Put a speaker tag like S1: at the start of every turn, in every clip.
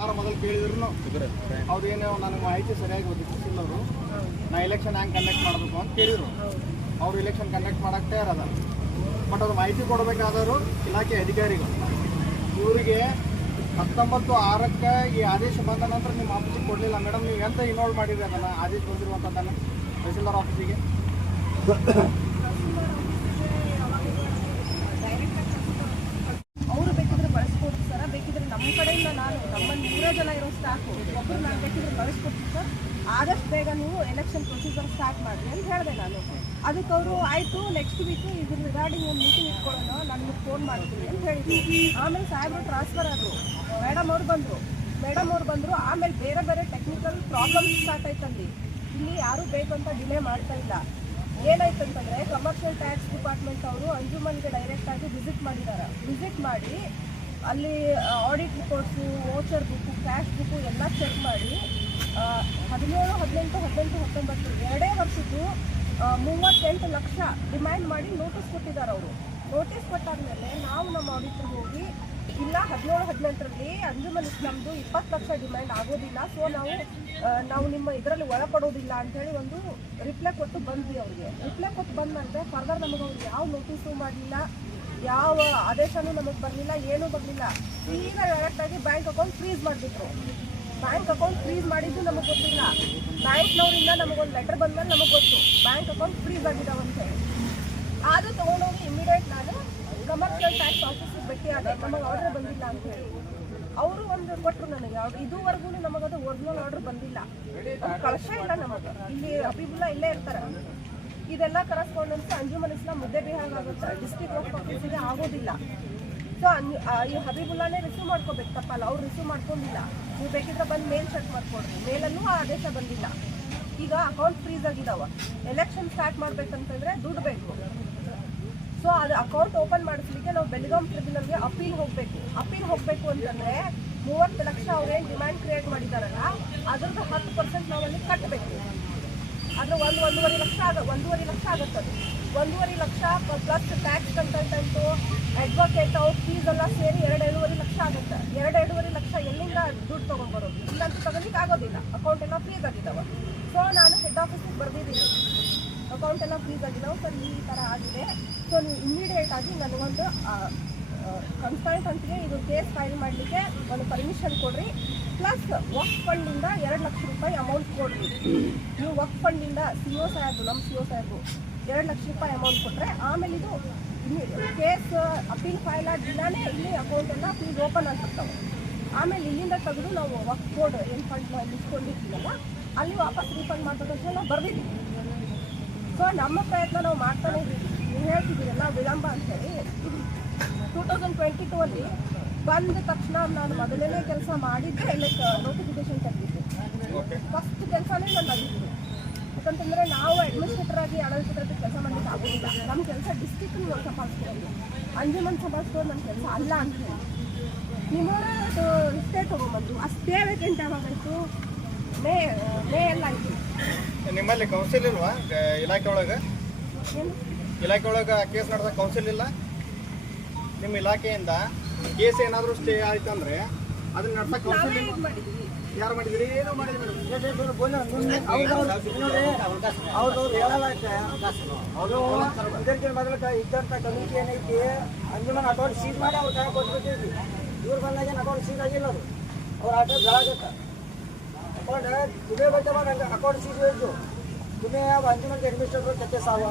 S1: ವಾರ ಮೊದಲು ಕೇಳಿದ್ರು ಅವ್ರು ಏನೇ ನನಗೆ ಮಾಹಿತಿ ಸರಿಯಾಗಿ ಒದಗಿಸಿಲ್ಲ ಅವರು ನಾ ಎಲೆಕ್ಷನ್ ಹ್ಯಾಂಗೆ ಕಂಡಕ್ಟ್ ಮಾಡಬೇಕು ಅಂತ ಕೇಳಿದ್ರು. ಅವ್ರು ಎಲೆಕ್ಷನ್ ಕಂಡಕ್ಟ್ ಮಾಡಕ್ಕೆ ತಯಾರದ ಬಟ್ ಅವ್ರು ಮಾಹಿತಿ ಕೊಡಬೇಕಾದವರು ಇಲಾಖೆ ಅಧಿಕಾರಿಗಳು. ಇವರಿಗೆ ಹತ್ತೊಂಬತ್ತು ಆರಕ್ಕೆ ಈ ಆದೇಶ ಬಂದ ನಂತರ ನಿಮ್ಮ ಆಫೀಸಿಗೆ ಕೊಡಲಿಲ್ಲ. ಮೇಡಮ್ ನೀವು ಎಂತ ಇನ್ವಾಲ್ವ್ ಅದನ್ನು? ಆದೇಶ ಬಂದಿರುವಂಥದ್ದನ್ನು ತಹಸೀಲ್ದಾರ್ ಆಫೀಸಿಗೆ
S2: ಅವರು ಬೇಕಿದ್ರೆ ಬಳಸ್ಕೊಡ್ತು ಸರ್ ಬೇಕಿದ್ರೆ ನಮ್ಮ ಕಡೆಯಿಂದ ನಾನು ನಮ್ಮ ನೂರೇ ಸ್ಟಾಫು ಒಬ್ಬರು ನಾನು ಬೇಕಿದ್ರೆ ಸರ್ ಆದಷ್ಟು ಬೇಗ ನೀವು ಎಲೆಕ್ಷನ್ ಪ್ರೊಸೀಜರ್ ಸ್ಟಾರ್ಟ್ ಮಾಡಿ ಅಂತ ಹೇಳಿದೆ ನಾನು. ಅದಕ್ಕೆ ಅವರು, ಆಯಿತು ನೆಕ್ಸ್ಟ್ ವೀಕು ಇದ್ರ ರಿಗಾರ್ಡಿಂಗ್ ಒಂದು ಮೀಟಿಂಗ್ ಇಟ್ಕೊಳ್ಳೋಣ ನಾನು ನಿಮ್ಗೆ ಫೋನ್ ಮಾಡ್ತೀನಿ ಅಂತ ಹೇಳಿದ್ವಿ ಆಮೇಲೆ ಸಾಹೇಬರು ಟ್ರಾನ್ಸ್ಫರ್ ಆದರು. ಮೇಡಮ್ ಅವ್ರು ಬಂದರು. ಮೇಡಮ್ ಅವ್ರು ಬಂದರು. ಆಮೇಲೆ ಬೇರೆ ಬೇರೆ ಟೆಕ್ನಿಕಲ್ ಪ್ರಾಬ್ಲಮ್ ಸ್ಟಾರ್ಟ್ ಆಯ್ತಲ್ಲಿ. ಇಲ್ಲಿ ಯಾರೂ ಬೇಕು ಅಂತ ಡಿಲೇ ಮಾಡ್ತಾ ಇಲ್ಲ. ಏನಾಯ್ತು ಅಂತಂದ್ರೆ ಕಮರ್ಷಿಯಲ್ ಟ್ಯಾಕ್ಸ್ ಡಿಪಾರ್ಟ್ಮೆಂಟ್ ಅವರು ಅಂಜುಮನ್ಗೆ ಡೈರೆಕ್ಟ್ ಆಗಿ ವಿಸಿಟ್ ಮಾಡಿದ್ದಾರೆ ವಿಸಿಟ್ ಮಾಡಿ ಅಲ್ಲಿ audit reports voucher book cash book ಎಲ್ಲ ಚೆಕ್ ಮಾಡಿ ಹದಿನೇಳು, ಹದಿನೆಂಟು ಹದಿನೆಂಟು, ಹತ್ತೊಂಬತ್ತು ಎರಡೇ ವರ್ಷದ್ದು ಮೂವತ್ತೆಂಟು ಲಕ್ಷ ಡಿಮ್ಯಾಂಡ್ ಮಾಡಿ ನೋಟಿಸ್ ಕೊಟ್ಟಿದ್ದಾರೆ ಅವರು. ನೋಟಿಸ್ ಕೊಟ್ಟಾದ್ಮೇಲೆ ನಾವು ನಮ್ಮ ಆಡಿಟರ್ ಹೋಗಿ, ಇಲ್ಲ, ಹದಿನೇಳು, ಹದಿನೆಂಟರಲ್ಲಿ ಅಂಜುಮನ್ ಇಸ್ಲಾಮ್ದು ಇಪ್ಪತ್ತು ಲಕ್ಷ ಡಿಮ್ಯಾಂಡ್ ಆಗೋದಿಲ್ಲ ಸೊ ನಾವು ನಾವು ನಿಮ್ಮ ಇದರಲ್ಲಿ ಒಳಪಡೋದಿಲ್ಲ ಅಂಥೇಳಿ ಒಂದು ರಿಪ್ಲೈ ಕೊಟ್ಟು ಬಂದ್ವಿ ಅವ್ರಿಗೆ. ರಿಪ್ಲೈ ಕೊಟ್ಟು ಬಂದ ಮೇಲೆ ಫರ್ದರ್ ನಮಗೆ ಅವ್ರು ಯಾವ ನೋಟಿಸು ಮಾಡಲಿಲ್ಲ ಯಾವ ಆದೇಶನೂ ನಮಗೆ ಬರಲಿಲ್ಲ, ಏನೂ ಬರಲಿಲ್ಲ. ಈಗ ಡೈರೆಕ್ಟಾಗಿ ಬ್ಯಾಂಕ್ ಅಕೌಂಟ್ ಫ್ರೀಸ್ ಮಾಡಿಬಿಟ್ರು. ಬ್ಯಾಂಕ್ ಅಕೌಂಟ್ ಫ್ರೀಸ್ ಮಾಡಿದ್ದು ನಮಗೆ ಗೊತ್ತಿಲ್ಲ. ಬ್ಯಾಂಕ್ನವರಿಂದ ನಮಗೊಂದು ಲೆಟರ್ ಬಂದ್ಮೇಲೆ ನಮಗೆ ಗೊತ್ತು. ಬ್ಯಾಂಕ್ ಅಕೌಂಟ್ ಫ್ರೀಸ್ ಆಗಿದ್ದಾವಂತೆ ಅದು ತೊಗೊಂಡೋಗಿ ಇಮಿಡಿಯೇಟ್ ನಾನು ಕಮರ್ಷಿಯಲ್ ಟ್ಯಾಕ್ಸ್ ಆಫೀಸಿಗೆ ಭೇಟಿ ಆದೆ. ನಮಗೆ ಆರ್ಡರ್ ಬಂದಿಲ್ಲ ಅಂತ ಹೇಳಿ. ಅವರು ಒಂದು ಕೊಟ್ಟರು ನನಗೆ. ಆರ್ಡರ್ ಇದುವರೆಗೂ ನಮಗದು ಒರಿಜಿನಲ್ ಆರ್ಡರ್ ಬಂದಿಲ್ಲ. ಕಳಶ ಇಲ್ಲ ನಮಗೆ. ಇಲ್ಲಿ ಹಬೀಬುಲ್ಲಾ ಇಲ್ಲೇ ಇರ್ತಾರೆ. ಇದೆಲ್ಲ ಕರೆಸ್ಪಾಂಡೆನ್ಸ್ ಅಂಜುಮನ್ ಇಸ್ಲಾಂ ಮುದ್ದೆ ಬಿಹಾರ ಆಗುತ್ತೆ ಡಿಸ್ಟ್ರಿಕ್ಟ್ ವರ್ಕ್ ಆಫೀಸಿಗೆ ಆಗೋದಿಲ್ಲ. ಸೊ ಈ ಹಬೀಬುಲ್ಲಾನೇ ರಿಸೀವ್ ಮಾಡ್ಕೋಬೇಕು ತಪ್ಪಲ್ಲ, ಅವ್ರು ರಿಸೀವ್ ಮಾಡ್ಕೊಂಡಿಲ್ಲ. ನೀವು ಬೇಕಿದ್ರೆ ಬಂದು ಮೇಲ್ ಚೆಕ್ ಮಾಡ್ಕೊಡ್ರಿ. ಮೇಲಲ್ಲೂ ಆ ಆದೇಶ ಬಂದಿಲ್ಲ. ಈಗ ಅಕೌಂಟ್ ಫ್ರೀಸ್ ಆಗಿದಾವ. ಎಲೆಕ್ಷನ್ ಸ್ಟಾರ್ಟ್ ಮಾಡ್ಬೇಕಂತಂದ್ರೆ ದುಡ್ಡು ಬೇಕು. ಸೊ ಅದು ಅಕೌಂಟ್ ಓಪನ್ ಮಾಡಿಸ್ಲಿಕ್ಕೆ ನಾವು ಬೆಳಗಾಂ ಟ್ರಿಬ್ಯುನಲ್ಗೆ ಅಪೀಲ್ ಹೋಗಬೇಕು. ಅಪೀಲ್ ಹೋಗಬೇಕು ಅಂತಂದ್ರೆ ಮೂವತ್ತು ಲಕ್ಷ ಅವ್ರೇನು ಡಿಮ್ಯಾಂಡ್ ಕ್ರಿಯೇಟ್ ಮಾಡಿದಾರಲ್ಲ ಅದ್ರದ್ದು ಹತ್ತು ಪರ್ಸೆಂಟ್ ನಾವಲ್ಲಿ ಕಟ್ಟಬೇಕು ಅದ್ರ ಒಂದು ಒಂದೂವರೆ ಲಕ್ಷ ಆಗ ಒಂದೂವರೆ ಲಕ್ಷ ಆಗುತ್ತದೆ ಒಂದೂವರೆ ಲಕ್ಷ ಪ್ಲಸ್ ಟ್ಯಾಕ್ಸ್ ಕನ್ಸಲ್ಟೆಂಟು ಅಡ್ವೊಕೇಟ್ ಅವ್ರ ಫೀಸ್ ಎಲ್ಲ ಸೇರಿ ಎರಡು ಎರಡೂವರೆ ಲಕ್ಷ ಆಗುತ್ತೆ. ಎರಡು ಎರಡೂವರೆ ಲಕ್ಷ ಎಲ್ಲಿಂದ ದುಡ್ಡು ತೊಗೊಂಡ್ಬರೋದು? ಇಲ್ಲಂತೂ ತಗೊಲಿಕ್ಕೆ ಆಗೋದಿಲ್ಲ. ಅಕೌಂಟ್ ಎಲ್ಲ ಫ್ರೀಸ್ ಆಗಿದ್ದಾವೆ ಸೊ ನಾನು ಹೆಡ್ ಆಫೀಸಿಗೆ ಬರ್ದಿದ್ದೀನಿ. ಅಕೌಂಟ್ ಎಲ್ಲ ಫ್ರೀಸ್ ಆಗಿದ್ದಾವೆ ಸರ್ ಈ ಥರ ಆಗಿದೆ. ಸೊ ನೀವು ಇಮಿಡಿಯೇಟ್ ಆಗಿ ನನಗೊಂದು ಅಂತಿಗೆ ಇದು ಕೇಸ್ ಫೈಲ್ ಮಾಡಲಿಕ್ಕೆ ಒಂದು ಪರ್ಮಿಷನ್ ಕೊಡ್ರಿ. ಪ್ಲಸ್ ವಕ್ ಫಂಡಿಂದ ಎರಡು ಲಕ್ಷ ರೂಪಾಯಿ ಅಮೌಂಟ್ ಕೊಡ್ರಿ. ನೀವು ವಕ್ ಫಂಡಿಂದ ಸಿ ಒ ಸಾಹೇಬು ನಮ್ಮ ಸಿ ಒ ಸಾಹೇಬು ಎರಡು ಲಕ್ಷ ರೂಪಾಯಿ ಅಮೌಂಟ್ ಕೊಟ್ಟರೆ ಆಮೇಲೆ ಇದು ಕೇಸ್ ಅಪೀಲ್ ಫೈಲ್ ಆದ ದಿನಾನೇ ಇಲ್ಲಿ ಅಕೌಂಟ್ ಎಲ್ಲ ಫೀಸ್ ಓಪನ್ ಆಗಿರ್ತಾವೆ ಆಮೇಲೆ ಇಲ್ಲಿಂದ ತೆಗೆದು ನಾವು ವಕ್ ಬೋರ್ಡ್ ಏನು ಫಂಡ್ ಇಟ್ಕೊಂಡಿರ್ತೀವಲ್ಲ ಅಲ್ಲಿ ವಾಪಸ್ ರೀಫಂಡ್ ಮಾಡ್ಬೇಕಂತ ನಾವು ಬರ್ದಿದ್ದೀವಿ. ಸೊ ನಮ್ಮ ಪ್ರಯತ್ನ ನಾವು ಮಾಡ್ತಾನೆ ನೀವು ಹೇಳ್ತಿದ್ದೀರಲ್ಲ ವಿಳಂಬ ಅಂತೇಳಿ. ಟೂ ತೌಸಂಡ್ ಟ್ವೆಂಟಿ ಟೂ ಅಲ್ಲಿ ಬಂದ ತಕ್ಷಣ ನಾನು ಮೊದಲನೇ ಕೆಲಸ ಮಾಡಿದ್ದೆ ಲೈಕ್ ನೋಟಿಫಿಕೇಶನ್ ತೆಗೆದಿದ್ದೆ. ಫಸ್ಟ್ ಕೆಲಸನೇ ನಾನು ಆಗಿದ್ದೀನಿ ಯಾಕಂತಂದರೆ ನಾವು ಅಡ್ಮಿನಿಸ್ಟ್ರೇಟರ್ ಆಗಿ ಆಡಳಿತದಲ್ಲಿ ಕೆಲಸ ಮಾಡಲಿಕ್ಕೆ ಆಗೋದಿಲ್ಲ. ನಮ್ಮ ಕೆಲಸ ಡಿಸ್ಟಿಕ್ ಸಂಭಾಳಿಸ್ಕೊಳ್ಳೋದು ಅಂಜುಮನ್ ಸಂಭಾಳಿಸ್ಕೊಳ್ಳೋದು ನನ್ನ ಕೆಲಸ ಅಲ್ಲ ಅಂತ ಹೇಳಿ. ನಿಮ್ಮ ಸ್ಟೇ ತೊಗೊಂಬಂದು ಆ ಸ್ಟೇ ವೇಕೆಂಟ್ ಯಾವಾಗಾಯಿತು ಮೇ ಮೇ ಎಲ್ಲ ಆಯಿತು.
S1: ನಿಮ್ಮಲ್ಲಿ ಕೌನ್ಸಿಲ್ ಇಲ್ವಾ? ಇಲಾಖೆ ಒಳಗೆ? ಇಲಾಖೆ ಒಳಗೆ ಕೇಸ್ ನಡೆದ ಕೌನ್ಸಿಲ್ ಇಲ್ಲ? ನಿಮ್ಮ ಇಲಾಖೆಯಿಂದ ಕೇಸ್ ಏನಾದರೂ ಸ್ಟೇ ಆಯ್ತು ಅಂದ್ರೆ ಅದನ್ನ ನಡ್ಸಕ್ ಯಾರು ಮಾಡಿದ್ರಿ
S3: ಅವರು ಏನೈತಿ ಅಂಜುಮನ್ ಅಕೌಂಟ್ ಸೀಸ್ ಮಾಡಿ ಅವ್ರ ಕೈ ಕೊಟ್ಬಿಟ್ಟಿದ್ವಿ ಇವ್ರು ಅಕೌಂಟ್ ಸೀಸ್ ಆಗಿಲ್ಲ ಅವ್ರು ಅಕೌಂಟ್ ಜಳಾಗತ್ತ ಅಕೌಂಟ್ ತುಮೇ ಅಕೌಂಟ್ ಸೀಸ್ ಹೋಯ್ತು. ತುಮೇ ಅಡ್ಮಿನಿಸ್ಟ್ರೇಟರ್ ಸಾವ.